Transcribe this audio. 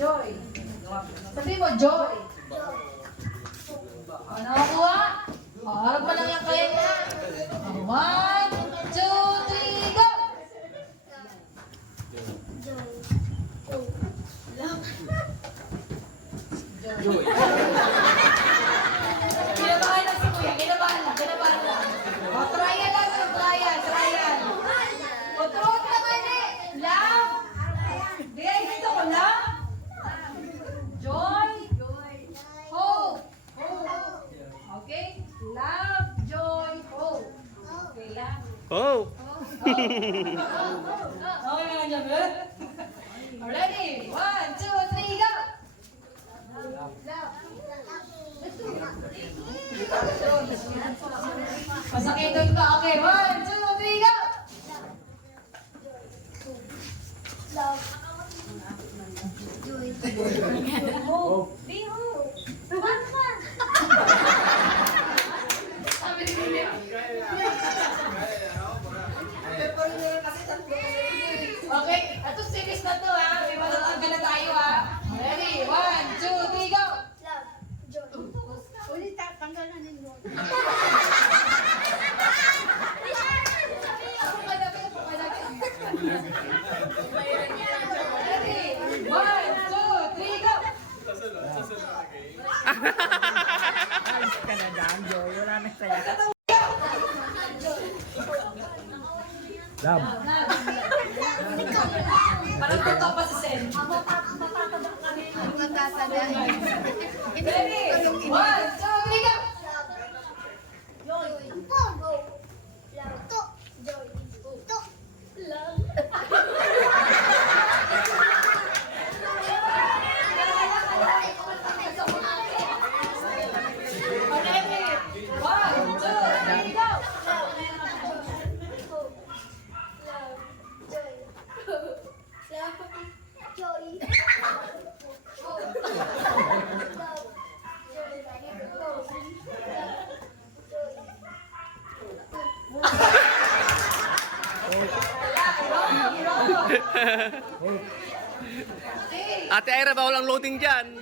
Joy. Sabi mo, Joy. Ano nakakuha? Harap pa lang yung kaya na. 1, 2, 3, go! Joy. Kinabahan lang si Kuya. Kinabahan lang. O, trial lang. Trial. O, truth naman eh. Love. Bigay gusto ko love. Joy. Hope. Okay? Love, joy, hope. Okay lang. Oh! Okay nga niya, ba? Ready? 1, 2, 3, go! Masakitan ka. Okay, 1, 2, 3, go! Hope. Be hope. Sabi ni Kuya. Okay, ito series na to ha. May matatanggal na tayo ha. Ready? 1, 2, 3, go! Ulit tatanggal na ninyo. Ready? 1, 2, 3, go! Ayos ka na dyan, Joy. Wala na saya. Love. Parang totoo pa si Sen. Ready? 1, 2, 3, go! Ready? 1, 2, 3, go! Ate Ira, bawal ang loading dyan.